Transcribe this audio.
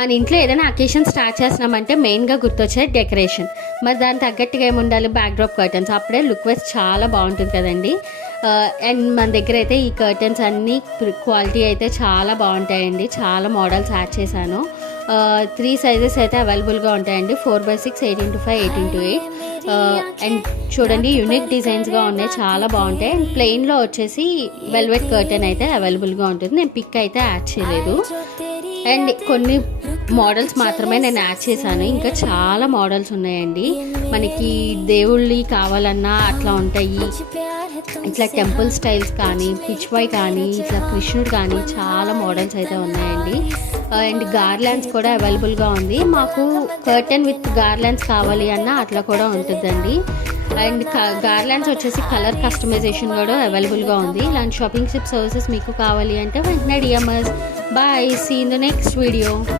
మన ఇంట్లో ఏదైనా అకేషన్ స్టార్ట్ చేస్తున్నామంటే మెయిన్గా గుర్తొచ్చే డెకరేషన్. మరి దానికి తగ్గట్టుగా ఏమి ఉండాలి? Backdrop curtains. అప్పుడే లుక్ వైజ్ చాలా బాగుంటుంది కదండి. అండ్ మన దగ్గర అయితే ఈ కర్టన్స్ అన్నీ క్వాలిటీ అయితే చాలా బాగుంటాయండి. చాలా మోడల్స్ యాడ్ చేశాను. 3 సైజెస్ అయితే అవైలబుల్గా ఉంటాయండి. 4x6, 8x5, 8x8. అండ్ చూడండి, యూనిక్ డిజైన్స్గా ఉన్నాయి, చాలా బాగుంటాయి. అండ్ ప్లెయిన్లో వచ్చేసి వెల్వెట్ కర్టన్ అయితే అవైలబుల్గా ఉంటుంది. నేను పిక్ అయితే యాడ్ చేయలేదు. అండ్ కొన్ని మోడల్స్ మాత్రమే నేను యాడ్ చేశాను. ఇంకా చాలా మోడల్స్ ఉన్నాయండి. మనకి దేవుళ్ళి కావాలన్నా అట్లా ఉంటాయి. ఇట్లా టెంపుల్ స్టైల్స్ కానీ, పిచ్ బాయ్ కానీ, ఇట్లా కృష్ణుడు కానీ చాలా మోడల్స్ అయితే ఉన్నాయండి. అండ్ గార్లాండ్స్ కూడా అవైలబుల్గా ఉంది. మాకు కర్టన్ విత్ గార్లాండ్స్ కావాలి అన్నా అట్లా కూడా ఉంటుందండి. అండ్ గార్లాండ్స్ వచ్చేసి కలర్ కస్టమైజేషన్ కూడా అవైలబుల్గా ఉంది. ఇలాంటి షాపింగ్ షిప్ సర్వీసెస్ మీకు కావాలి అంటే వెంటనే DMs. Bye, see in the next video.